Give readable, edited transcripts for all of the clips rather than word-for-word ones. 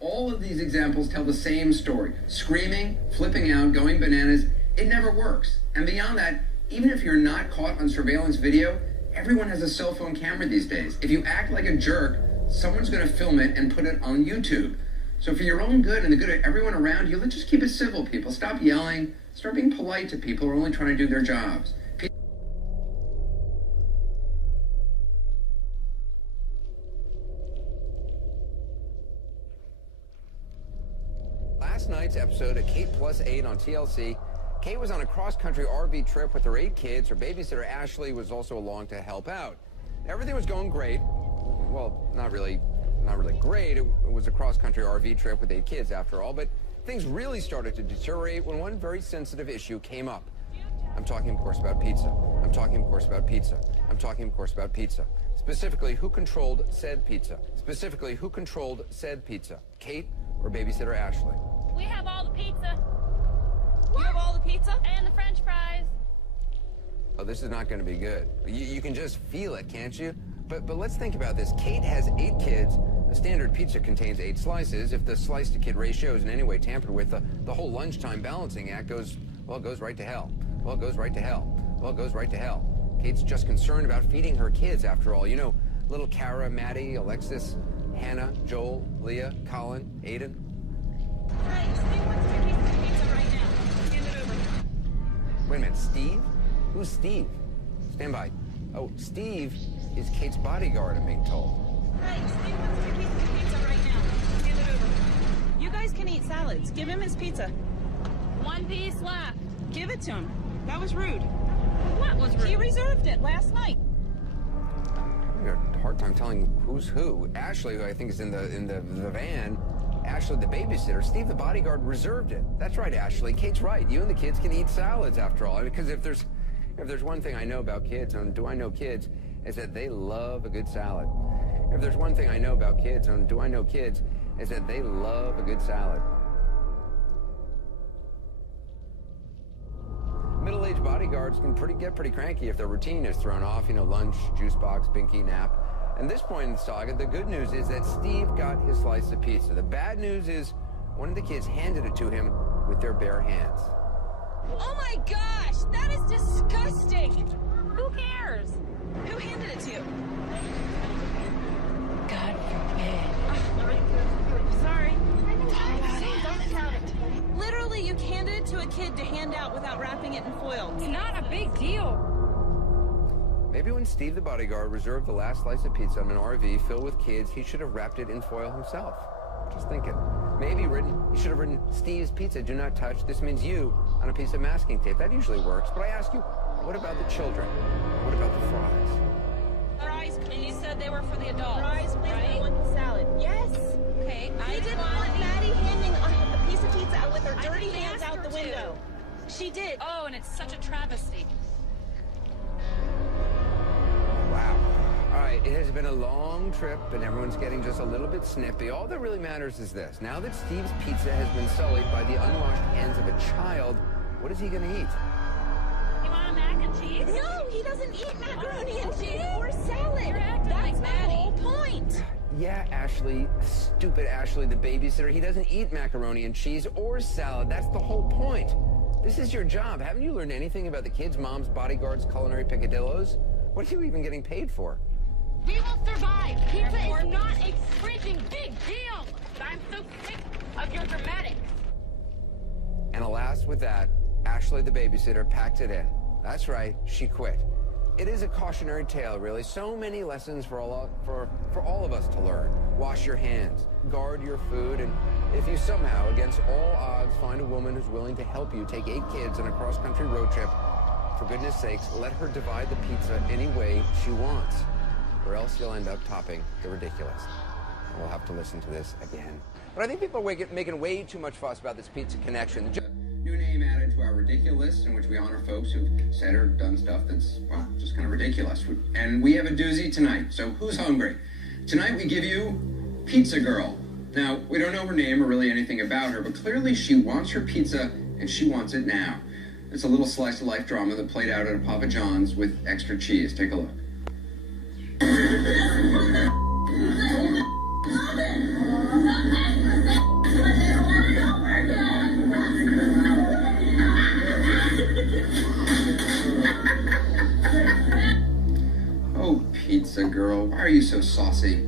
All of these examples tell the same story. Screaming, flipping out, going bananas, it never works. And beyond that, even if you're not caught on surveillance video, everyone has a cell phone camera these days. If you act like a jerk, someone's going to film it and put it on YouTube. So for your own good and the good of everyone around you, let's just keep it civil, people. Stop yelling. Start being polite to people who are only trying to do their jobs. Last night's episode of Kate Plus 8 on TLC, Kate was on a cross-country RV trip with her 8 kids. Her babysitter, Ashley, was also along to help out. Everything was going great. Well, not really great. It was a cross-country RV trip with 8 kids, after all, but things really started to deteriorate when one very sensitive issue came up. I'm talking, of course, about pizza. I'm talking, of course, about pizza. I'm talking, of course, about pizza. Specifically, who controlled said pizza? Specifically, who controlled said pizza? Kate or babysitter Ashley? We have all the pizza. You have all the pizza? And the French fries. Oh, this is not going to be good. You can just feel it, can't you? But let's think about this. Kate has 8 kids. A standard pizza contains 8 slices. If the slice-to-kid ratio is in any way tampered with, the whole lunchtime balancing act goes right to hell. Well, it goes right to hell. Well, it goes right to hell. Kate's just concerned about feeding her kids, after all. You know, little Kara, Maddie, Alexis, Hannah, Joel, Leah, Colin, Aiden. Right, Steve wants 2 pieces of pizza right now. Hand it over. Wait a minute, Steve? Who's Steve? Stand by. Oh, Steve is Kate's bodyguard, I'm being told. Right, Steve wants 2 pieces of pizza right now. Hand it over. You guys can eat salads. Give him his pizza. 1 piece left. Give it to him. That was rude. What was rude? He reserved it last night. I have a hard time telling who's who. Ashley, who I think is in the van, Ashley the babysitter, Steve the bodyguard reserved it. That's right, Ashley. Kate's right. You and the kids can eat salads, after all. Because if there's one thing I know about kids, and do I know kids, is that they love a good salad. If there's one thing I know about kids, and do I know kids, is that they love a good salad. Middle-aged bodyguards can get pretty cranky if their routine is thrown off, you know, lunch, juice box, binky, nap. And this point in the saga, the good news is that Steve got his slice of pizza. The bad news is one of the kids handed it to him with their bare hands. Oh my gosh, that is disgusting. Who cares? Who handed it to you? God forbid. Sorry. Don't shout it. Literally, you handed it to a kid to hand out without wrapping it in foil. It's not a big deal. Maybe when Steve the bodyguard reserved the last slice of pizza on an RV filled with kids, he should have wrapped it in foil himself. Just thinking. Maybe he should have written, Steve's Pizza, do not touch. This means you on a piece of masking tape. That usually works. But I ask you, what about the children? What about the fries? Fries, And you please. said they were for the adults, Fries, please, right? with the salad. Yes. Okay, He didn't want Maddie handing a piece of pizza out with her dirty didn't hands ask out her the to. window. She did. Oh, and it's such a travesty. Wow. All right, it has been a long trip, and everyone's getting just a little bit snippy. All that really matters is this. Now that Steve's pizza has been sullied by the unwashed hands of a child, what is he going to eat? You want a mac and cheese? No, he doesn't eat macaroni and cheese or salad. You're acting That's like the Maddie. whole point. Yeah, Ashley, stupid Ashley, the babysitter. He doesn't eat macaroni and cheese or salad. That's the whole point. This is your job. Haven't you learned anything about the kids' moms, bodyguards, culinary picadillos? What are you even getting paid for? We will survive. Pizza is not a freaking big deal. I'm so sick of your dramatics. And alas, with that, Ashley, the babysitter, packed it in. That's right, she quit. It is a cautionary tale, really. So many lessons for all of us to learn. Wash your hands, guard your food, and if you somehow, against all odds, find a woman who's willing to help you take 8 kids on a cross-country road trip, for goodness sakes, let her divide the pizza any way she wants, or else you'll end up topping the ridiculous. And we'll have to listen to this again. But I think people are making way too much fuss about this pizza connection. New name added to our ridiculous, in which we honor folks who've said or done stuff that's, well, just kind of ridiculous. And we have a doozy tonight, so who's hungry? Tonight we give you Pizza Girl. Now, we don't know her name or really anything about her, but clearly she wants her pizza, and she wants it now. It's a little slice-of-life drama that played out at a Papa John's with extra cheese. Take a look. you so saucy.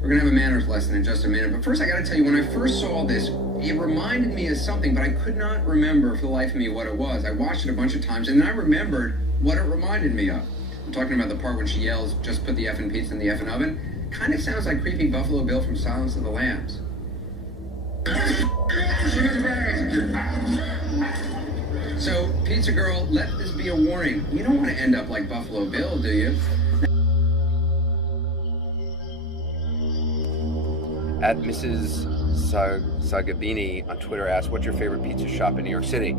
We're gonna have a manners lesson in just a minute, but first I gotta tell you, when I first saw this, it reminded me of something, but I could not remember for the life of me what it was. I watched it a bunch of times, and then I remembered what it reminded me of. I'm talking about the part when she yells, "Just put the effing pizza in the effing oven." Kind of sounds like creepy Buffalo Bill from Silence of the Lambs. So, Pizza Girl, let this be a warning. You don't want to end up like Buffalo Bill, do you? At Mrs. Sagabini on Twitter asks, what's your favorite pizza shop in New York City?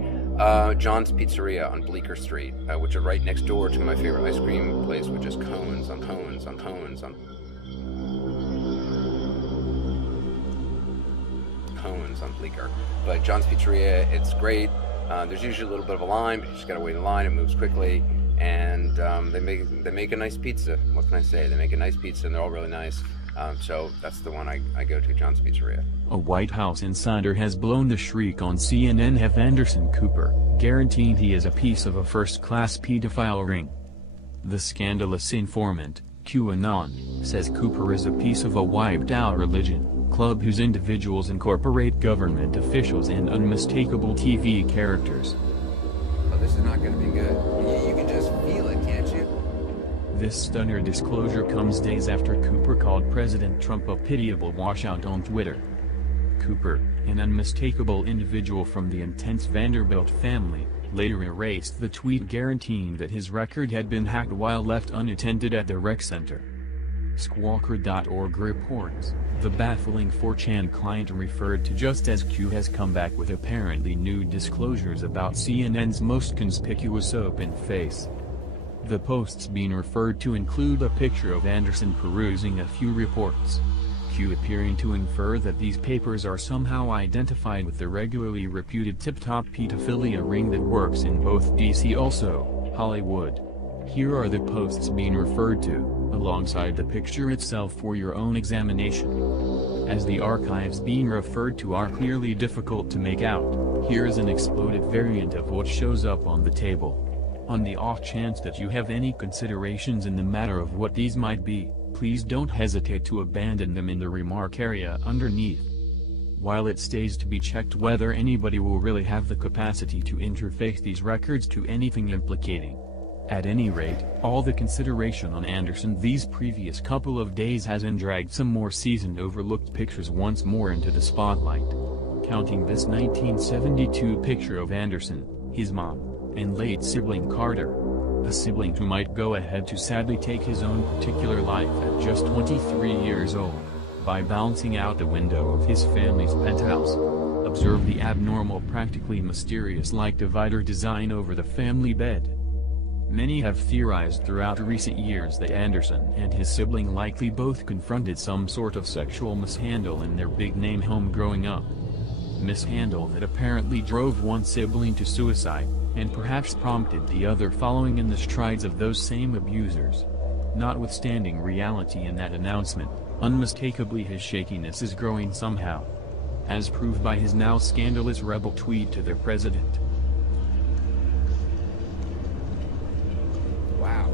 John's Pizzeria on Bleecker Street, which is right next door to my favorite ice cream place, which is Cones on Bleecker. But John's Pizzeria, it's great. There's usually a little bit of a line, but you just gotta wait in line. It moves quickly, and they make a nice pizza. What can I say? They make a nice pizza, and they're all really nice. So that's the one I go to, John's Pizzeria. A White House insider has blown the shriek on CNN F. Anderson Cooper, guaranteeing he is a piece of a first-class pedophile ring. The scandalous informant, QAnon, says Cooper is a piece of a wiped-out religion club whose individuals incorporate government officials and unmistakable TV characters. Oh, this is not going to be good. You can just feel it, can't you? This stunner disclosure comes days after Cooper called President Trump a pitiable washout on Twitter. Cooper, an unmistakable individual from the intense Vanderbilt family, later erased the tweet guaranteeing that his record had been hacked while left unattended at the rec center. Squawker.org reports, the baffling 4chan client referred to just as Q has come back with apparently new disclosures about CNN's most conspicuous open face. The posts being referred to include a picture of Anderson perusing a few reports. Q appearing to infer that these papers are somehow identified with the regularly reputed tip-top pedophilia ring that works in both DC also Hollywood. Here are the posts being referred to, alongside the picture itself for your own examination. As the archives being referred to are clearly difficult to make out, here is an exploded variant of what shows up on the table. On the off chance that you have any considerations in the matter of what these might be, please don't hesitate to abandon them in the remark area underneath. While it stays to be checked whether anybody will really have the capacity to interface these records to anything implicating. At any rate, all the consideration on Anderson these previous couple of days has dragged some more seasoned overlooked pictures once more into the spotlight. Counting this 1972 picture of Anderson, his mom, and late sibling Carter. A sibling who might go ahead to sadly take his own particular life at just 23 years old, by bouncing out the window of his family's penthouse. Observe the abnormal, practically mysterious light divider design over the family bed. Many have theorized throughout recent years that Anderson and his sibling likely both confronted some sort of sexual mishandle in their big-name home growing up. Mishandle that apparently drove one sibling to suicide, and perhaps prompted the other following in the strides of those same abusers. Notwithstanding reality in that announcement, unmistakably his shakiness is growing somehow. As proved by his now scandalous rebel tweet to the president. Wow.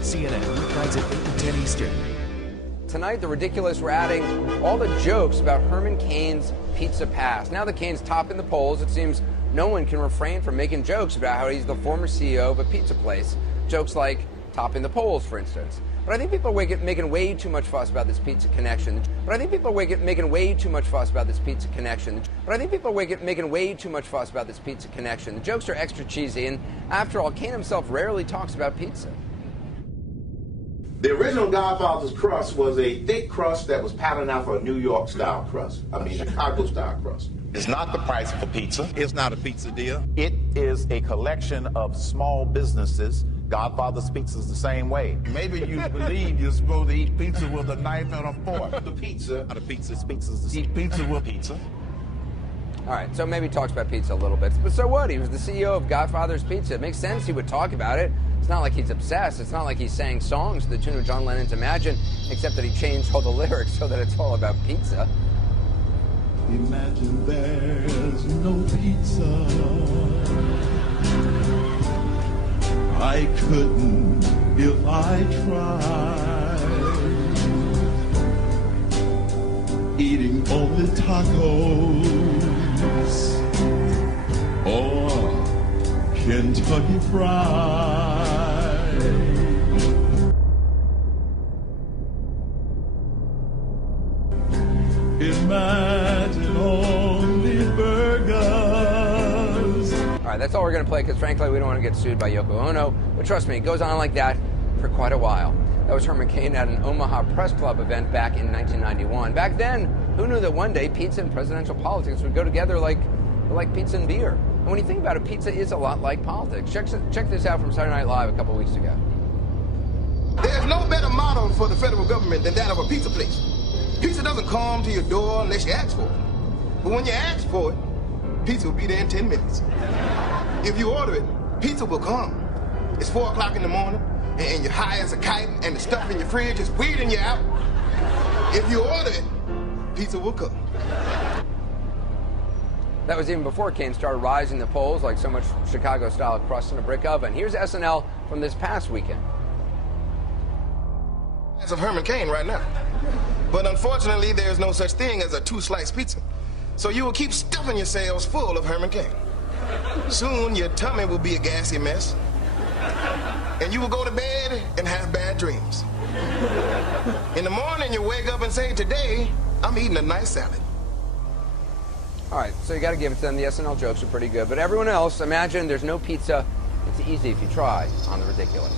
CNN weeknights at 8 and 10 Eastern. Tonight, The Ridiculous, we're adding all the jokes about Herman Cain's pizza past. Now that Cain's top in the polls, it seems no one can refrain from making jokes about how he's the former CEO of a pizza place. Jokes like top in the polls, for instance. But I think people are making way too much fuss about this pizza connection. The jokes are extra cheesy, and after all, Cain himself rarely talks about pizza. The original Godfather's crust was a thick crust that was patterned out for a New York-style crust. Chicago-style crust. It's not the price of a pizza. It's not a pizza deal. It is a collection of small businesses Godfather's pizza is the same way. Maybe you believe you're supposed to eat pizza with a knife and a fork. The pizza Eat pizza with pizza. All right, so maybe he talks about pizza a little bit. But so what? He was the CEO of Godfather's Pizza. It makes sense he would talk about it. It's not like he's obsessed. It's not like he's sang songs to the tune of John Lennon's Imagine, except that he changed all the lyrics so that it's all about pizza. Imagine there's no pizza. I couldn't if I tried. Eating only tacos or Kentucky Fried. Imagine only burgers. All right, that's all we're going to play because, frankly, we don't want to get sued by Yoko Ono. But trust me, it goes on like that for quite a while. That was Herman Cain at an Omaha Press Club event back in 1991. Back then, who knew that one day pizza and presidential politics would go together like pizza and beer? And when you think about it, pizza is a lot like politics. Check this out from Saturday Night Live a couple weeks ago. There's no better motto for the federal government than that of a pizza place. Pizza doesn't come to your door unless you ask for it. But when you ask for it, pizza will be there in 10 minutes. If you order it, pizza will come. It's 4 o'clock in the morning, and you're high as a kite, and the stuff in your fridge is weirding you out. If you order it, pizza will come. That was even before Cain started rising the polls like so much Chicago-style crust in a brick oven. Here's SNL from this past weekend. Of Herman Cain right now. But unfortunately, there's no such thing as a 2-slice pizza. So you will keep stuffing yourselves full of Herman Cain. Soon, your tummy will be a gassy mess. And you will go to bed and have bad dreams. In the morning, you wake up and say, today, I'm eating a nice salad. All right, so you got to give it to them. The SNL jokes are pretty good. But everyone else, imagine there's no pizza. It's easy if you try on The Ridiculous.